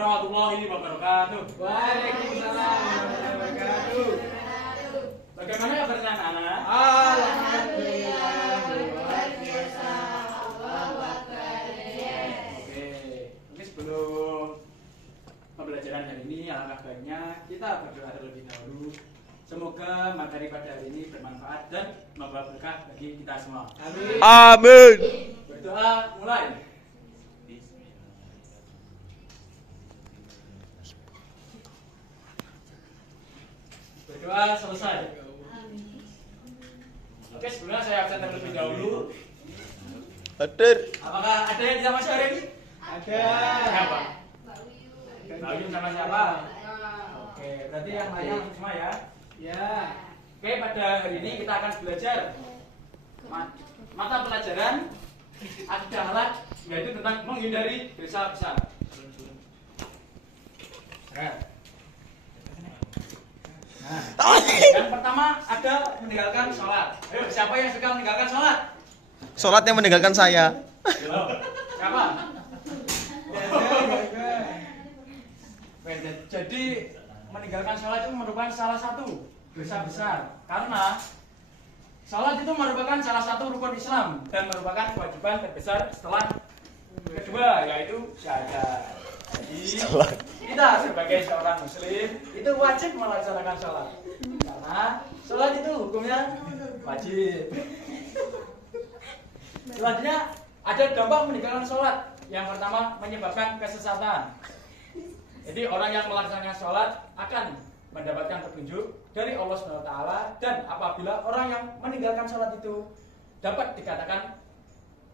warahmatullahi wabarakatuh. Waalaikumsalam warahmatullahi wabarakatuh. Bagaimana kabarnya anak-anak? Alhamdulillah luar biasa. Allahu Akbar. Oke, mungkin sebelum pembelajaran hari ini alangkah baiknya kita berdoa terlebih dahulu. Semoga materi pada hari ini bermanfaat dan membawa berkah bagi kita semua. Amin. Amin. Berdoa mulai. Berdoa selesai. Oke, sebelumnya saya absen terlebih dahulu. Hadir. Apakah ada yang tidak masuk hari ini? Ada. Siapa? Mbak Yun sama siapa? Oke, berarti yang lainnya semua ya. Ya. Oke, pada hari ini kita akan belajar mata pelajaran akhlak, yaitu tentang menghindari dosa besar. Nah, yang pertama ada meninggalkan sholat. Ayo, siapa yang suka meninggalkan sholat? Sholat yang meninggalkan saya. Yo, siapa? Jadi meninggalkan sholat itu merupakan salah satu dosa besar, karena sholat itu merupakan salah satu rukun Islam dan merupakan kewajiban terbesar setelah kedua, yaitu syahadat. Jadi kita sebagai seorang muslim itu wajib melaksanakan sholat, karena sholat itu hukumnya wajib. Selanjutnya ada dampak meninggalkan sholat. Yang pertama, menyebabkan kesesatan. Jadi orang yang melaksanakan sholat akan mendapatkan petunjuk dari Allah SWT, dan apabila orang yang meninggalkan sholat itu dapat dikatakan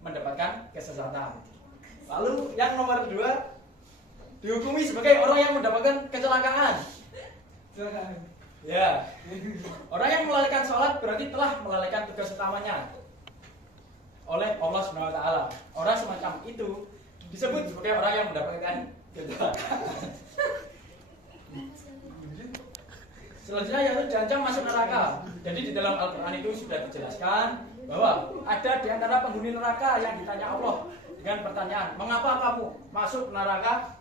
mendapatkan kesesatan. Lalu yang nomor 2, dihukumi sebagai orang yang mendapatkan kecelakaan. Ya, orang yang melalaikan sholat berarti telah melalaikan tugas utamanya oleh Allah SWT. Orang semacam itu disebut sebagai orang yang mendapatkan kecelakaan. Selanjutnya yaitu diancam masuk neraka. Jadi di dalam Al-Quran itu sudah dijelaskan bahwa ada di antara penghuni neraka yang ditanya Allah dengan pertanyaan, mengapa kamu masuk neraka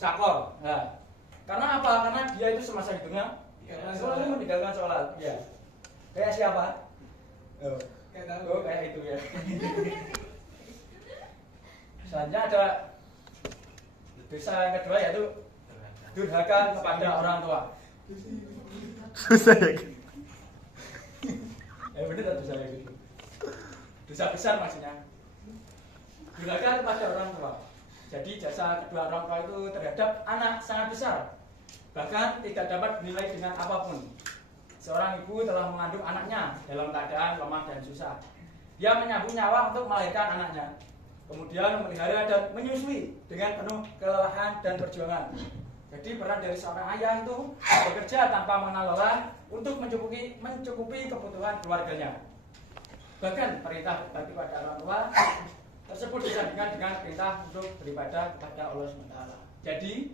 Sakor? Nah, karena apa? Karena dia itu semasa hidupnya selalu meninggalkan sholat. Ya. Kayak siapa? Kayak itu ya. Selanjutnya ada dosa yang kedua, yaitu durhaka kepada orang tua. Susah ya. Bener tak dosa itu? Dosa besar maksudnya. Durhaka kepada orang tua. Jadi jasa kedua orang tua itu terhadap anak sangat besar, bahkan tidak dapat dinilai dengan apapun. Seorang ibu telah mengandung anaknya dalam keadaan lemah dan susah. Dia menyambung nyawa untuk melahirkan anaknya, kemudian memelihara dan menyusui dengan penuh kelelahan dan perjuangan. Jadi peran dari seorang ayah itu bekerja tanpa mengenal lelah untuk mencukupi kebutuhan keluarganya. Bahkan perintah berbakti pada orang tua tersebut disandingkan dengan perintah untuk beribadah kepada Allah SWT. Jadi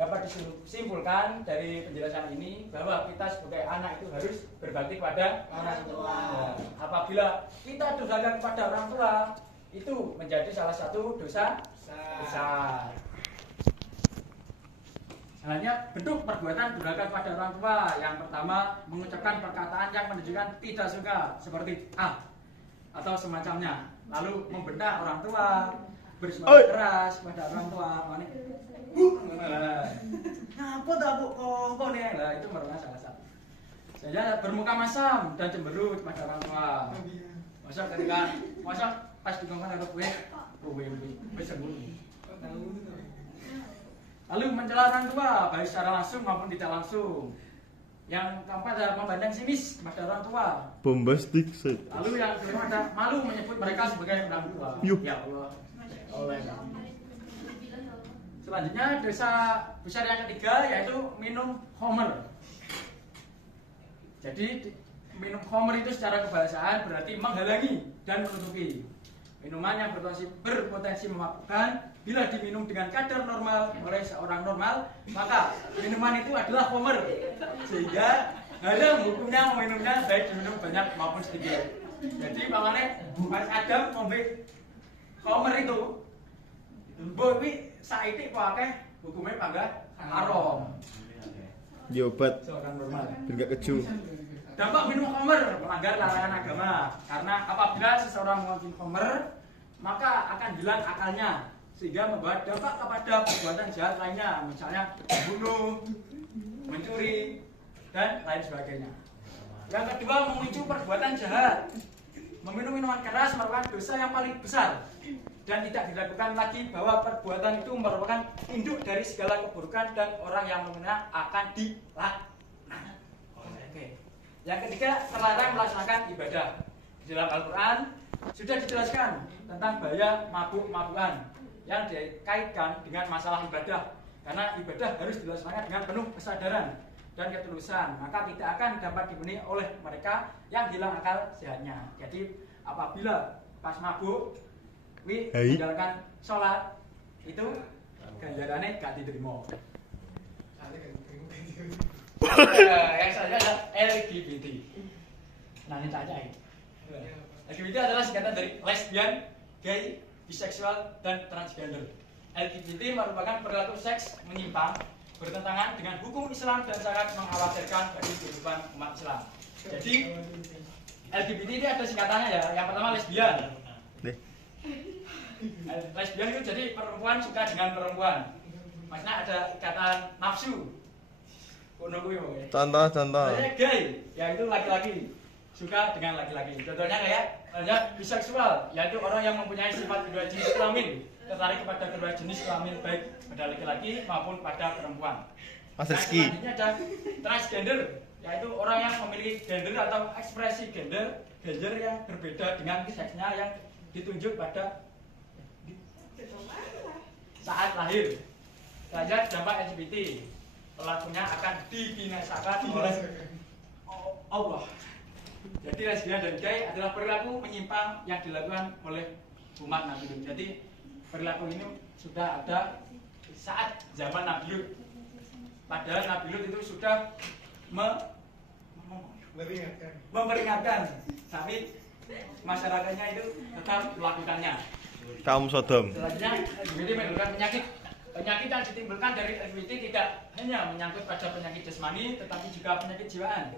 dapat disimpulkan dari penjelasan ini bahwa kita sebagai anak itu harus berbakti kepada orang tua. Nah, apabila kita durhaka kepada orang tua, itu menjadi salah satu dosa besar. Selanjutnya, bentuk perbuatan durhaka kepada orang tua. Yang pertama, mengucapkan perkataan yang menunjukkan tidak suka, seperti atau semacamnya. Lalu membentak orang tua, bersuara keras pada orang tua. Ngapa tak bu kongko nih? Lah itu merupakan salah satu. Saya bermuka masam dan cemberut pada orang tua. Masa ketika pas dikongkon ada kue bersembunyi. Lalu mencela orang tua, baik secara langsung maupun tidak langsung. Yang keempat adalah memandang sinis pada orang tua. Bombastic. Lalu yang kelima ada malu menyebut mereka sebagai orang tua. Ya Allah. Selanjutnya dosa besar yang ketiga yaitu minum khamr. Jadi minum khamr itu secara kebahasaan berarti menghalangi dan menutupi. Minuman yang berpotensi memabukkan bila diminum dengan kadar normal oleh seorang normal, maka minuman itu adalah khamr. Sehingga haram hukumnya meminumnya baik diminum banyak maupun sedikit. Jadi makanya Mas Adam ngombe khamr itu, mbok saiki kok akeh hukume panggah haram. Diobat Seorang normal. biar gak keju. Dampak minum khamr melanggar larangan agama karena apabila seseorang mengonsumsi khamr maka akan hilang akalnya sehingga membawa dampak kepada perbuatan jahat lainnya, misalnya membunuh, mencuri, dan lain sebagainya. Yang kedua, memicu perbuatan jahat. Meminum minuman keras merupakan dosa yang paling besar dan tidak dilakukan lagi bahwa perbuatan itu merupakan induk dari segala keburukan dan orang yang meminumnya akan dilaknat. Oke. Yang ketiga, terlarang melaksanakan ibadah. Di dalam Al-Quran sudah dijelaskan tentang bahaya mabuk-mabukan yang dikaitkan dengan masalah ibadah. Karena ibadah harus dilaksanakan dengan penuh kesadaran dan ketulusan, maka tidak akan dapat dipenuhi oleh mereka yang hilang akal sehatnya. Jadi apabila pas mabuk, menjalankan sholat, itu ganjarannya gak diterima. Yang saya adalah LGBT. Nah ini tanya ini. LGBT adalah singkatan dari lesbian, gay, biseksual, dan transgender. LGBT merupakan perilaku seks menyimpang, bertentangan dengan hukum Islam dan sangat mengkhawatirkan bagi kehidupan umat Islam. Jadi LGBT ini ada singkatannya ya. Yang pertama lesbian. Lesbian itu jadi perempuan suka dengan perempuan. Maksudnya ada ikatan nafsu. Contoh. Saya gay, yaitu laki-laki suka dengan laki-laki. Contohnya kayak biseksual, yaitu orang yang mempunyai sifat kedua jenis kelamin, tertarik kepada kedua jenis kelamin baik pada laki-laki maupun pada perempuan. Mas Rizky. Selanjutnya ada transgender, yaitu orang yang memiliki gender atau ekspresi gender yang berbeda dengan seksnya yang ditunjuk pada saat lahir. Selanjutnya dampak LGBT, pelakunya akan dibinasakan oleh Allah. Jadi lesbian dan gay adalah perilaku menyimpang yang dilakukan oleh umat Nabi Lut. Jadi perilaku ini sudah ada saat zaman Nabi Lut. Padahal Nabi Lut itu sudah memperingatkan, tapi masyarakatnya itu tetap melakukannya. Kaum Sodom. Selanjutnya LGBT menimbulkan penyakit. Penyakit yang ditimbulkan dari LGBT tidak hanya menyangkut pada penyakit jasmani, tetapi juga penyakit jiwaan.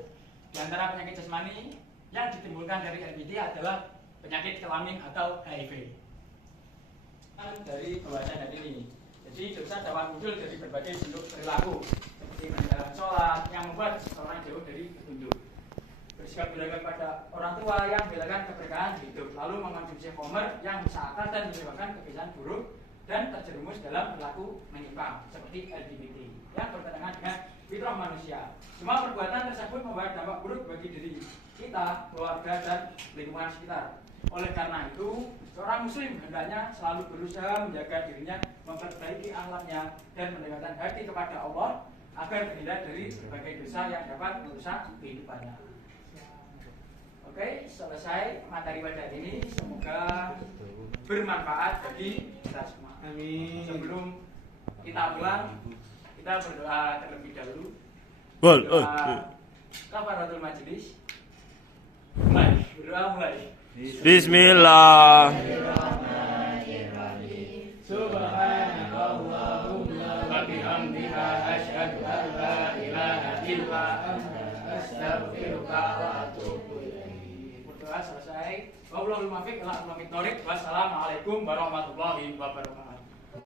Di antara penyakit jasmani yang ditimbulkan dari LGBT adalah penyakit kelamin atau HIV. Dari pembahasan hari ini, jadi dosa dapat muncul dari berbagai bentuk perilaku, seperti menjalankan sholat yang membuat seseorang jauh dari petunjuk, bersikap belaga pada orang tua yang membelakan keberkahan hidup, lalu mengkonsumsi khamr yang merusak dan menyebabkan kebiasaan buruk dan terjerumus dalam perilaku menyimpang seperti LGBT yang bertentangan dengan fitrah manusia. Semua perbuatan tersebut membawa dampak buruk bagi diri kita, keluarga, dan lingkungan sekitar. Oleh karena itu, seorang muslim hendaknya selalu berusaha menjaga dirinya, memperbaiki akhlaknya, dan mendekatkan hati kepada Allah agar terhindar dari berbagai dosa yang dapat merusak kehidupannya. Oke, selesai materi pada ini. Semoga bermanfaat bagi kita semua. Amin. Sebelum kita pulang, kita berdoa terlebih dahulu. Wal, Kafaratul majelis. Mulai, berdoa mulai. Bismillah. Subhanakallahumma wa bihamdika asyhadu an la ilaha illa anta astaghfiruka wa atubu ilaik. Berdoa selesai. Wallahul muwaffiq ila aqwamit thoriq. Wassalamualaikum warahmatullahi wabarakatuh.